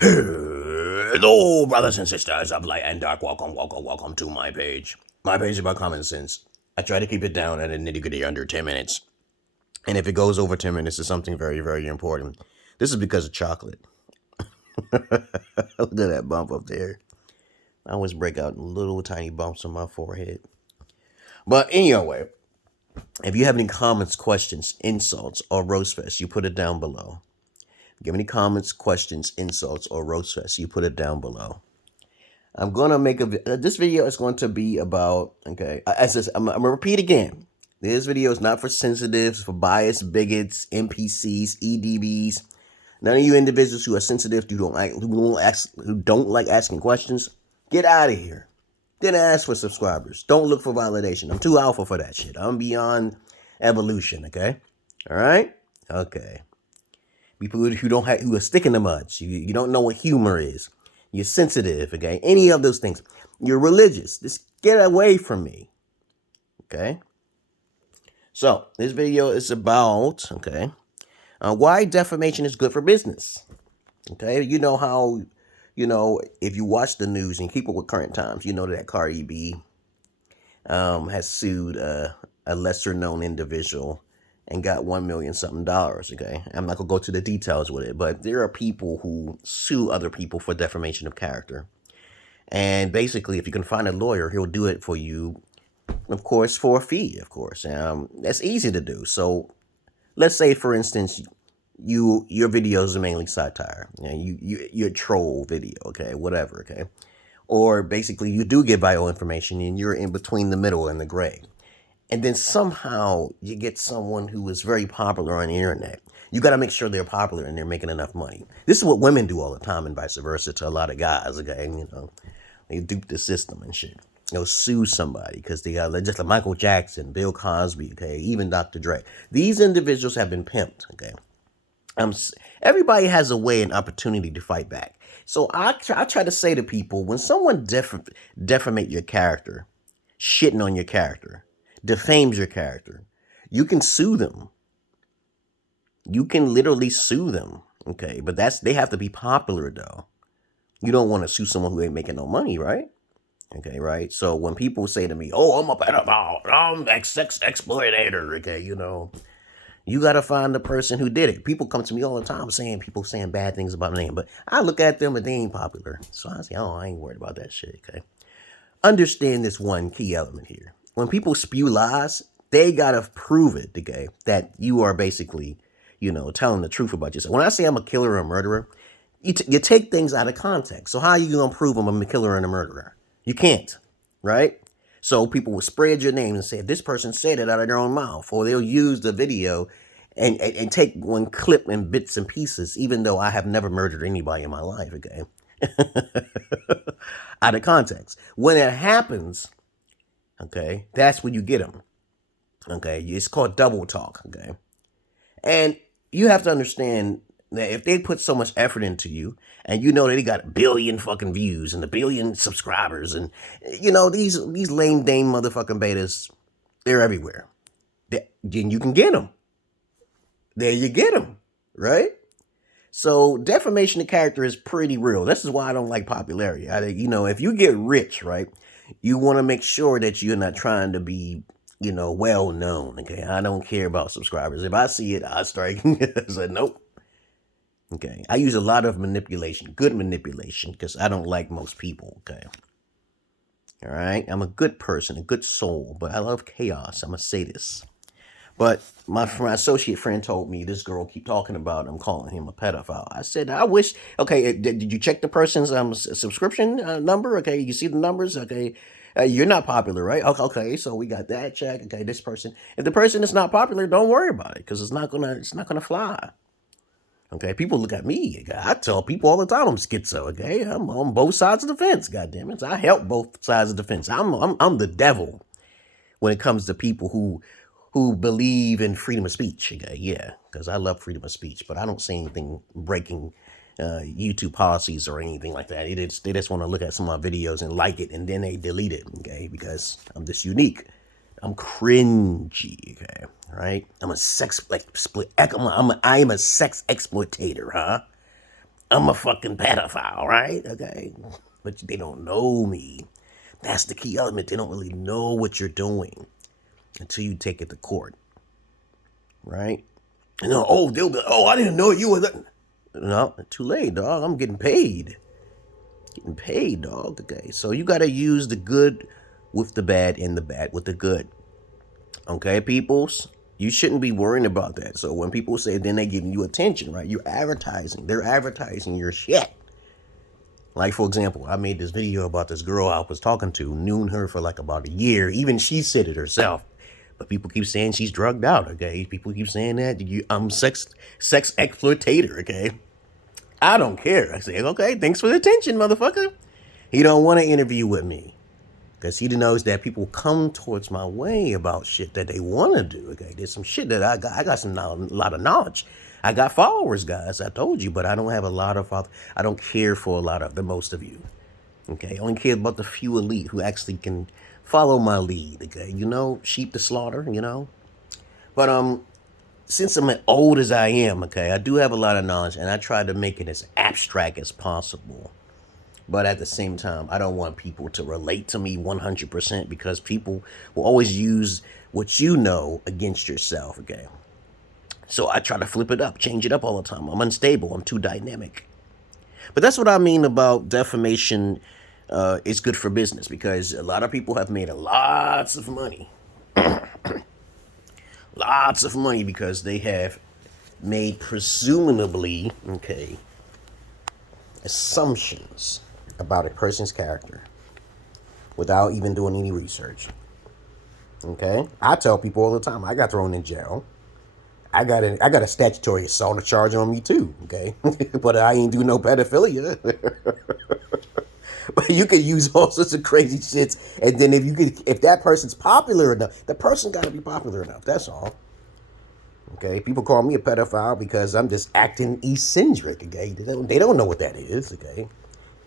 Hello, brothers and sisters of light and dark. Welcome to my page. My page is about common sense. I try to keep it down at a nitty-gritty under 10 minutes. And if it goes over 10 minutes, it's something very, very important. This is because of chocolate. Look at that bump up there. I always break out little tiny bumps on my forehead. But anyway, if you have any comments, questions, insults, or roast fest, you put it down below. Give any comments, questions, insults, or roast fest, you put it down below. I'm going to make this video is going to be about, okay, I'm going to repeat again. This video is not for sensitives, for biased bigots, NPCs, EDBs. None of you individuals who are sensitive, who don't like asking questions, get out of here. Didn't ask for subscribers. Don't look for validation. I'm too alpha for that shit. I'm beyond evolution, okay? All right? Okay. People who are stick in the mud. You don't know what humor is. You're sensitive, okay? Any of those things. You're religious. Just get away from me, okay? So this video is about, okay, why defamation is good for business. Okay, you know how, if you watch the news and keep up with current times, you know that Cardi B has sued a lesser known individual and got $1 million something. Okay, I'm not gonna go to the details with it, but there are people who sue other people for defamation of character. And basically, if you can find a lawyer, he'll do it for you, of course, for a fee, of course. That's easy to do. So let's say, for instance, your videos are mainly satire. You're a troll video, okay, whatever, okay. Or basically you do give vital information and you're in between the middle and the gray. And then somehow you get someone who is very popular on the internet. You got to make sure they're popular and they're making enough money. This is what women do all the time and vice versa to a lot of guys, okay? They dupe the system and shit. They'll sue somebody because they got just like Michael Jackson, Bill Cosby, okay, even Dr. Dre. These individuals have been pimped, okay? Everybody has a way and opportunity to fight back. So I try to say to people, when someone defamate your character, shitting on your character, defames your character, you can sue them. You can literally sue them, okay? But they have to be popular, though. You don't want to sue someone who ain't making no money, right? Okay, right? So when people say to me, oh, I'm a pedophile, I'm a sex exploitator, okay, you got to find the person who did it. People come to me all the time saying bad things about my name, but I look at them and they ain't popular. So I say, oh, I ain't worried about that shit, okay? Understand this one key element here. When people spew lies, they got to prove it, okay, that you are basically, telling the truth about yourself. When I say I'm a killer or a murderer, you take things out of context. So how are you going to prove I'm a killer and a murderer? You can't, right? So people will spread your name and say, this person said it out of their own mouth. Or they'll use the video and take one clip in bits and pieces, even though I have never murdered anybody in my life, okay? Out of context. When it happens, okay, that's when you get them, okay? It's called double talk, okay? And you have to understand that if they put so much effort into you, and that they got 1 billion fucking views and 1 billion subscribers, and these lame dame motherfucking betas, they're everywhere. Then you can get them. There you get them, right? So defamation of character is pretty real. This is why I don't like popularity. If you get rich, right, you want to make sure that you're not trying to be, well known. Okay, I don't care about subscribers. If I see it, I strike. I said nope. Okay, I use a lot of manipulation, good manipulation, because I don't like most people, okay? All right, I'm a good person, a good soul, but I love chaos. I'm a sadist. But my associate friend told me this girl keep talking about him, calling him a pedophile. I said, I wish, okay, did you check the person's subscription number? Okay, you see the numbers? Okay, you're not popular, right? Okay, so we got that check. Okay, this person. If the person is not popular, don't worry about it, because it's not gonna fly. Okay, people look at me. I tell people all the time I'm schizo. Okay, I'm on both sides of the fence. God damn it, I help both sides of the fence. I'm the devil when it comes to people who believe in freedom of speech. Okay, yeah, because I love freedom of speech, but I don't say anything breaking YouTube policies or anything like that. They just want to look at some of my videos and like it, and then they delete it. Okay, because I'm just unique. I'm cringy, okay, right? I'm a sex I am a sex exploitator, huh? I'm a fucking pedophile, right? Okay. But they don't know me. That's the key element. They don't really know what you're doing until you take it to court, right? And they'll be, I didn't know you were that. No, too late, dog. I'm getting paid. Getting paid, dog. Okay, so you got to use the good with the bad and the bad with the good. Okay, peoples? You shouldn't be worrying about that. So when people say, then they giving you attention, right? You're advertising. They're advertising your shit. Like, for example, I made this video about this girl I was talking to, knew her for like about a year. Even she said it herself. But people keep saying she's drugged out, okay? People keep saying that. I'm sex exploitator, okay? I don't care. I say, okay, thanks for the attention, motherfucker. He don't want to interview with me. Because he knows that people come towards my way about shit that they want to do, okay? There's some shit that I got a lot of knowledge. I got followers, guys, I told you, but I don't have a lot of, I don't care for a lot of the most of you, okay? I only care about the few elite who actually can follow my lead, okay? Sheep to slaughter, But, since I'm as old as I am, okay, I do have a lot of knowledge, and I try to make it as abstract as possible. But at the same time, I don't want people to relate to me 100% because people will always use what you know against yourself, okay? So I try to flip it up, change it up all the time. I'm unstable. I'm too dynamic. But that's what I mean about defamation. It's good for business because a lot of people have made lots of money. Lots of money because they have made presumably, okay, assumptions about a person's character without even doing any research. Okay? I tell people all the time, I got thrown in jail. I got a statutory assault charge on me too, okay? But I ain't do no pedophilia. But you could use all sorts of crazy shits, and then if that person's popular enough, the person got to be popular enough. That's all. Okay, people call me a pedophile because I'm just acting eccentric. Okay, they don't know what that is. Okay,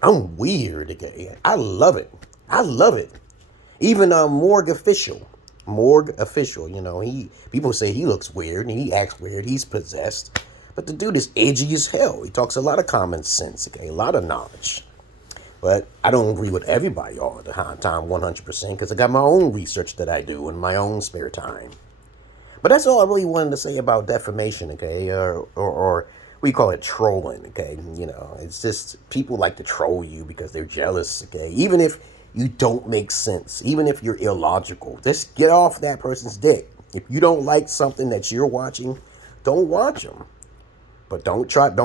I'm weird. Okay, I love it. I love it. Even morgue official. People say he looks weird and he acts weird. He's possessed, but the dude is edgy as hell. He talks a lot of common sense. Okay, a lot of knowledge. But I don't agree with everybody all the time 100% because I got my own research that I do in my own spare time. But that's all I really wanted to say about defamation, okay? Or we call it trolling, okay? It's just people like to troll you because they're jealous, okay? Even if you don't make sense, even if you're illogical, just get off that person's dick. If you don't like something that you're watching, don't watch them. But don't try to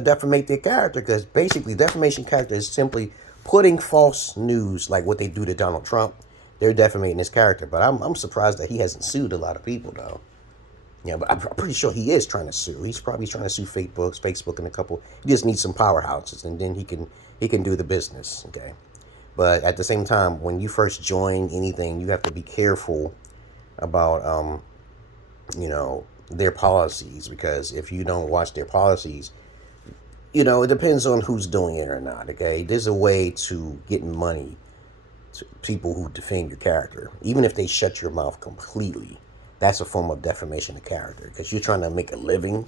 defamate their character because basically defamation character is simply putting false news like what they do to Donald Trump. They're defamating his character, but I'm surprised that he hasn't sued a lot of people though. Yeah, but I'm pretty sure he is trying to sue. He's probably trying to sue Facebook and a couple. He just needs some powerhouses, and then he can do the business. Okay, but at the same time, when you first join anything, you have to be careful about their policies because if you don't watch their policies, it depends on who's doing it or not. Okay, there's a way to get money to people who defend your character, even if they shut your mouth completely. That's a form of defamation of character because you're trying to make a living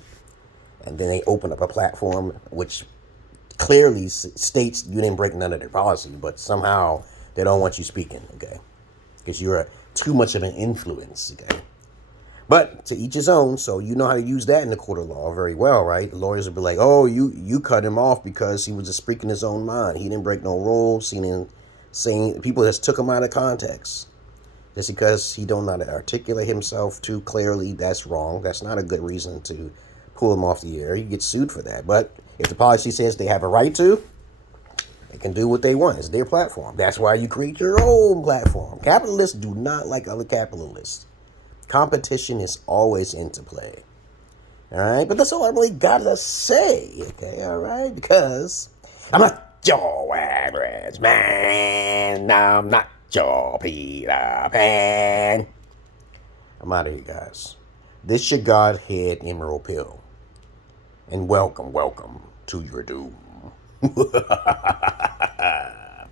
and then they open up a platform which clearly states you didn't break none of their policy, but somehow they don't want you speaking, okay? Because you're too much of an influence, okay? But to each his own, so you know how to use that in the court of law very well, right? The lawyers will be like, oh, you cut him off because he was just speaking his own mind. He didn't break no rules. He didn't say, people just took him out of context. Just because he don't know how to articulate himself too clearly, that's wrong. That's not a good reason to pull him off the air. You get sued for that. But if the policy says they have a right to, they can do what they want. It's their platform. That's why you create your own platform. Capitalists do not like other capitalists. Competition is always into play. All right? But that's all I really got to say. Okay? All right? Because I'm not your average man. I'm not your Peter Pan. I'm out of here, guys. This your Godhead Emerald Pill. And welcome to your doom.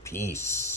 Peace.